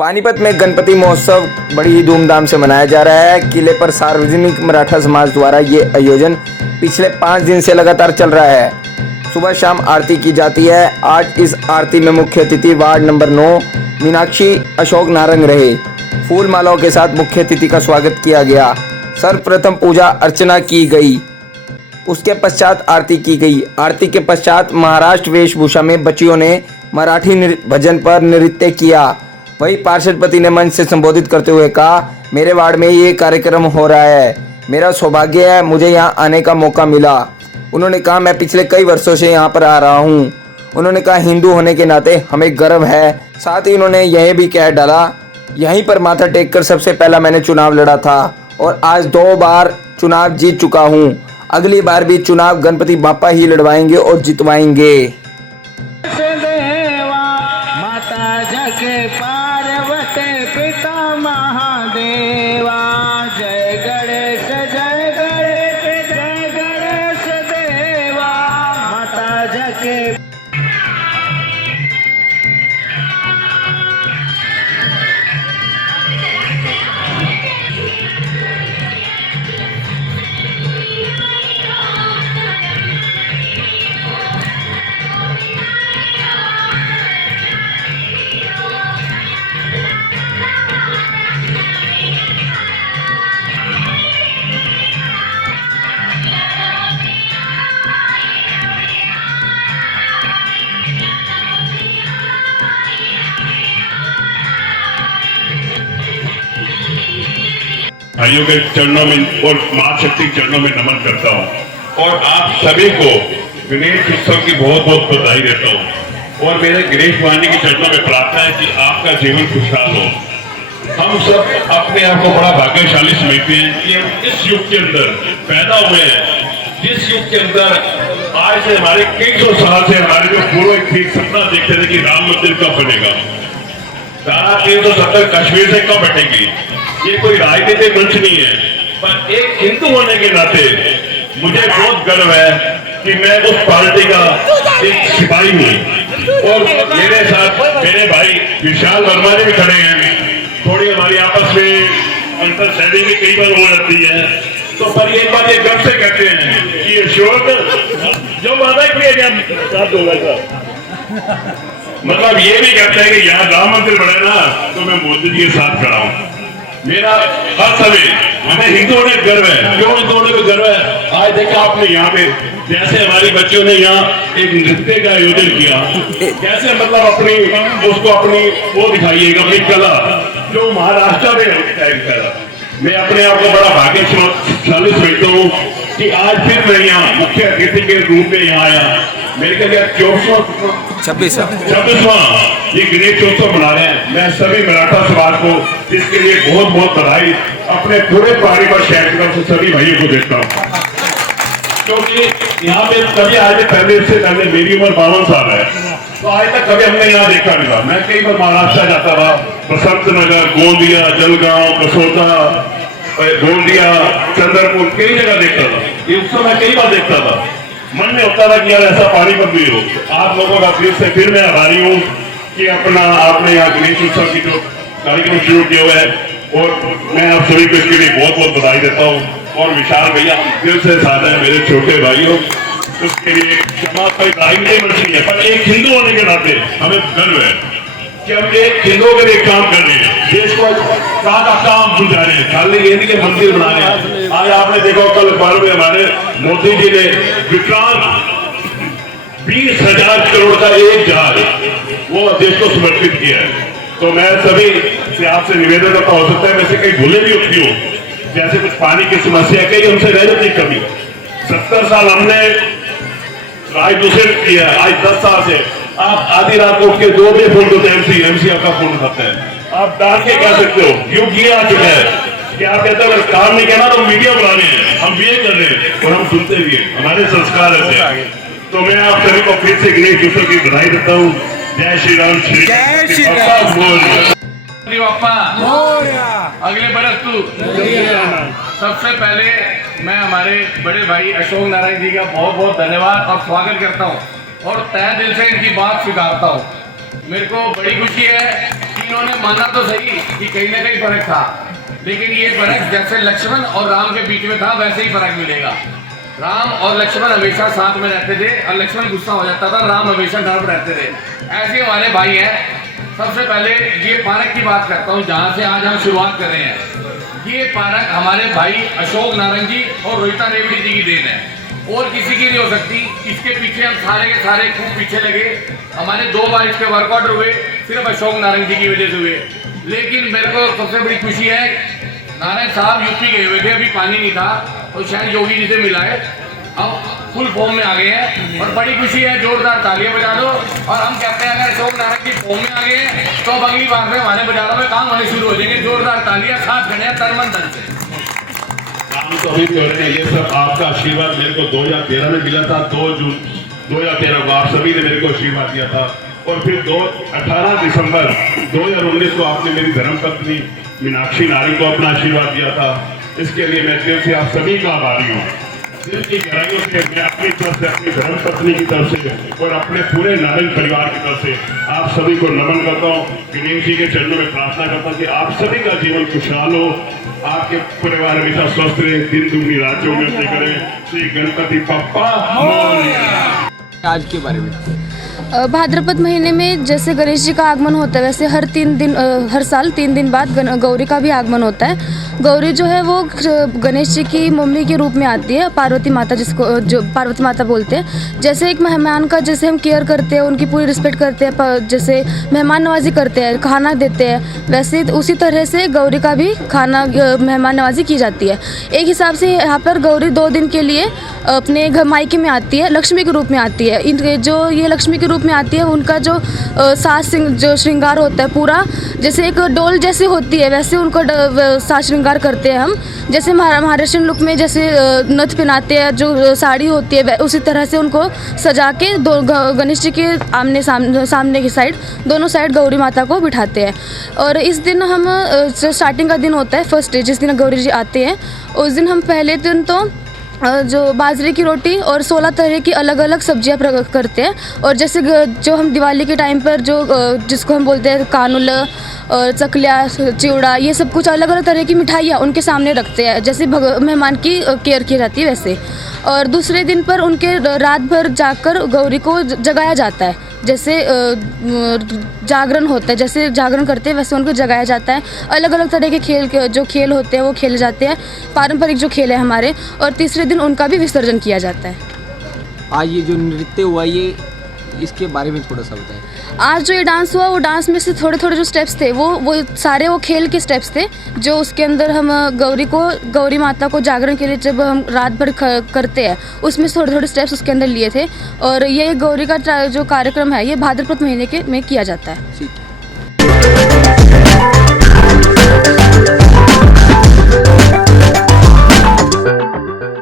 पानीपत में गणपति महोत्सव बड़ी ही धूमधाम से मनाया जा रहा है। किले पर सार्वजनिक मराठा समाज द्वारा ये आयोजन पिछले 5 दिन से लगातार चल रहा है। सुबह शाम आरती की जाती है। आज इस आरती में मुख्य अतिथि वार्ड नंबर 9 मीनाक्षी अशोक नारंग रहे। फूल मालाओं के साथ मुख्य अतिथि का स्वागत किया गया। सर्वप्रथम पूजा अर्चना की गई, उसके पश्चात आरती की गई। आरती के पश्चात महाराष्ट्र वेशभूषा में बच्चियों ने मराठी भजन पर नृत्य किया। वहीं पार्षदपति ने मंच से संबोधित करते हुए कहा, मेरे वार्ड में ये कार्यक्रम हो रहा है, मेरा सौभाग्य है, मुझे यहाँ आने का मौका मिला। उन्होंने कहा, मैं पिछले कई वर्षों से यहाँ पर आ रहा हूँ। उन्होंने कहा, हिंदू होने के नाते हमें गर्व है। साथ ही उन्होंने यह भी कह डाला, यहीं पर माथा टेक कर सबसे पहला मैंने चुनाव लड़ा था और आज 2 बार चुनाव जीत चुका हूँ। अगली बार भी चुनाव गणपति बापा ही लड़वाएंगे और जितवाएंगे। पार्वती पिता महादेवा, जय गणेश जय गणेश जय गणेश देवा, माता जके। भाइयों के चरणों में और मां शक्ति के चरणों में नमन करता हूँ और आप सभी को गणेश उत्सव की बहुत बहुत बधाई देता हूँ। और मेरे गणेश वाणी के चरणों में प्रार्थना है कि आपका जीवन खुशहाल हो। हम सब अपने आप को बड़ा भाग्यशाली समझते हैं कि हम इस युग के अंदर पैदा हुए हैं, जिस युग के अंदर आज से हमारे कई सौ साल से हमारे जो पूर्वज थे सपना देखते थे कि राम मंदिर कब बनेगा, धारा 370 कश्मीर से कब हटेगी। ये कोई राजनीतिक मंच नहीं है, पर एक हिंदू होने के नाते मुझे बहुत गर्व है कि मैं उस पार्टी का एक सिपाही हूँ। और मेरे साथ मेरे भाई विशाल वर्मा जी भी खड़े हैं। थोड़ी हमारी आपस में अंतरशैली भी कई बार हो जाती है, तो पर एक बात ये गर्व से कहते हैं कि अशोक जो वादा किया गया, मतलब ये भी कहते हैं कि यहाँ राम मंदिर बने ना तो मैं मोदी जी के साथ खड़ा हूँ। मेरा हर समय हमें हिंदू होने का गर्व है। क्यों हिंदू होने का गर्व है? आज देखा आपने यहाँ पे जैसे हमारी बच्चों ने यहाँ एक नृत्य का आयोजन किया, कैसे मतलब अपनी उसको अपनी वो दिखाइएगा अपनी कला जो महाराष्ट्र में है। मैं अपने आप को बड़ा भाग्यशाली समझता हूँ कि आज फिर मैं यहाँ मुख्य अतिथि के रूप में यहाँ आया। मेरे ख्याल 26वां ये गणेश उत्सव मना रहे हैं। मैं सभी मराठा समाज को इसके लिए बहुत बहुत बधाई अपने पूरे पानीपत शहर की तरफ से सभी भाइयों को देता हूँ, क्योंकि यहाँ पे कभी आज पहले मेरी उम्र 52 साल है, तो आज तक कभी हमने यहाँ देखा नहीं था। मैं कई बार महाराष्ट्र जाता था, बसंत नगर, गोंदिया, जलगांव, कसोटा, गोंदिया, चंद्रपुर, कई जगह देखता था। ये उत्सव मैं कई बार देखता था। मन में होता था कि यार ऐसा पानीपत भी हो। आप लोगों का दिल से फिर मैं आभारी हूँ कि आपने यहाँ गणेश उत्सव की जो कार्यक्रम शुरू किया हुआ है और मैं आप सभी को इसके लिए बहुत बहुत बधाई देता हूँ। और विशाल भैया दिल से साथ है, मेरे छोटे भाइयों, उसके लिए समाज पर राजनीतिक मंच नहीं है, पर एक हिंदू होने के नाते हमें गर्व है कि हम एक हिंदुओं के लिए काम कर रहे हैं, देश को का काम बुझा रहे हैं, खाली ये नहीं मंदिर बना रहे हैं। आज आपने देखा कल अखबार में हमारे मोदी जी ने विक्रांत 20,000 करोड़ का एक जहाज वो देश को समर्पित किया है। तो मैं सभी से आपसे निवेदन करता, हो सकता है वैसे कई भूले भी होती हो, जैसे कुछ पानी की समस्या कई हमसे रह जाती कभी। 70 साल हमने राजदूषित किया, आज 10 साल से आप आधी रात को उठ के 2 बजे फोन करते हैं, एमसी आपका फोन उठाते हैं। आप डांट के कह सकते हो, युग ये आ चुका है कि आप कहते हैं काम नहीं कहना तो मीडिया बुला रहे हैं, हम ये कर रहे हैं और हम सुनते भी हैं, हमारे संस्कार ऐसे। तो मैं आप सभी को फिर से गणेश उत्सव की बधाई देता हूँ। जय श्री राम, श्री बापा अगले बरस तू। सबसे पहले मैं हमारे बड़े भाई अशोक नारायण जी का बहुत बहुत धन्यवाद और स्वागत करता हूँ और तहे दिल से इनकी बात स्वीकारता हूँ। मेरे को बड़ी खुशी है कि इन्होंने माना तो सही कि कहीं ना कहीं फर्क था, लेकिन ये फर्क जैसे लक्ष्मण और राम के बीच में था वैसे ही फर्क मिलेगा। राम और लक्ष्मण हमेशा साथ में रहते थे और लक्ष्मण गुस्सा हो जाता था, राम हमेशा नर्म रहते थे। ऐसे हमारे भाई हैं। सबसे पहले ये पार्क की बात करता हूँ जहाँ से आज हम शुरुआत कर रहे हैं। ये पार्क हमारे भाई अशोक नारायण जी और रोहिता रेवड़ी जी की देन है और किसी की नहीं हो सकती। इसके पीछे हम सारे के सारे खूब पीछे लगे। हमारे 2 बार इसके वर्कआउट हुए, सिर्फ अशोक नारायण जी की वजह से हुए। लेकिन मेरे को सबसे बड़ी खुशी है, नारायण साहब यूपी गए हुए थे, अभी पानी नहीं था, तो शायद योगी जी से मिला है, अब फुल फॉर्म में आ गए हैं और बड़ी खुशी है। जोरदार तालियां बजा दो। और हम कहते हैं अगर अशोक नारायण जी फॉर्म में आ गए हैं तो अब अगली बार में हमारे बाजारों में काम होने शुरू हो जाएंगे। जोरदार तालियां, साथ खड़े हैं तन मन धन से। काम तो अभी भी हो रहे हैं। ये सब आपका आशीर्वाद मेरे को 2013 में मिला था। 2 जून 2013 को आप सभी ने मेरे को आशीर्वाद दिया था और फिर 18 दिसंबर 2019 को आपने मेरी धर्मपत्नी मीनाक्षी नारी को अपना आशीर्वाद दिया था। इसके लिए मैं दिल से आप सभी का आभारी हूँ। दिल की गहराइयों से मैं अपनी तरफ से, अपनी धर्मपत्नी की तरफ से और अपने पूरे नारायण परिवार की तरफ से आप सभी को नमन करता हूँ। गणेश जी के चरणों में प्रार्थना करता हूँ कि आप सभी का जीवन खुशहाल हो, आपके परिवार हमेशा स्वस्थ रहे, दिन दुगनी रात चौगुनी करे। श्री गणपति बप्पा मोरया। आज के बारे में भाद्रपद महीने में जैसे गणेश जी का आगमन होता है वैसे हर साल 3 दिन बाद गौरी का भी आगमन होता है। गौरी जो है वो गणेश जी की मम्मी के रूप में आती है, पार्वती माता, जिसको जो पार्वती माता बोलते हैं। जैसे एक मेहमान का जैसे हम केयर करते हैं, उनकी पूरी रिस्पेक्ट करते हैं, जैसे मेहमान नवाजी करते हैं, खाना देते हैं, वैसे उसी तरह से गौरी का भी मेहमान नवाजी की जाती है। एक हिसाब से यहाँ पर गौरी 2 दिन के लिए अपने घर मायके में आती है, लक्ष्मी के रूप में आती है। जो ये लक्ष्मी के रूप में आती है उनका जो जो श्रृंगार होता है पूरा जैसे एक डोल जैसे होती है वैसे उनको साज श्रृंगार करते हैं हम। जैसे महाराष्ट्रियन लुक में जैसे नथ पहनाते हैं, जो साड़ी होती है उसी तरह से उनको सजा के गणेश जी के सामने की साइड, दोनों साइड गौरी माता को बिठाते हैं। और इस दिन हम जो स्टार्टिंग का दिन होता है, फर्स्ट डे जिस दिन गौरी जी आते हैं, उस दिन हम पहले दिन तो जो बाजरे की रोटी और 16 तरह की अलग अलग सब्जियां करते हैं। और जैसे जो हम दिवाली के टाइम पर जिसको हम बोलते हैं कानुल और चकलिया, चिवड़ा, ये सब कुछ अलग अलग तरह की मिठाइयाँ उनके सामने रखते हैं, जैसे मेहमान की केयर की जाती है वैसे। और दूसरे दिन पर उनके रात भर जाकर गौरी को जगाया जाता है, जैसे जागरण होता है, जैसे जागरण करते हैं वैसे उनको जगाया जाता है। अलग अलग तरह के जो खेल होते हैं वो खेले जाते हैं, पारंपरिक जो खेल है हमारे। और तीसरे दिन उनका भी विसर्जन किया जाता है। आज ये जो नृत्य हुआ, ये इसके बारे में थोड़ा सा बताएं। आज जो ये डांस हुआ, वो डांस में से थोड़े थोड़े जो स्टेप्स थे वो सारे वो खेल के स्टेप्स थे, जो उसके अंदर हम गौरी माता को जागरण के लिए जब हम रात भर करते हैं उसमें से थोड़े थोड़े स्टेप्स उसके अंदर लिए थे। और ये गौरी का जो कार्यक्रम है ये भाद्रपद महीने में किया जाता है। ठीक।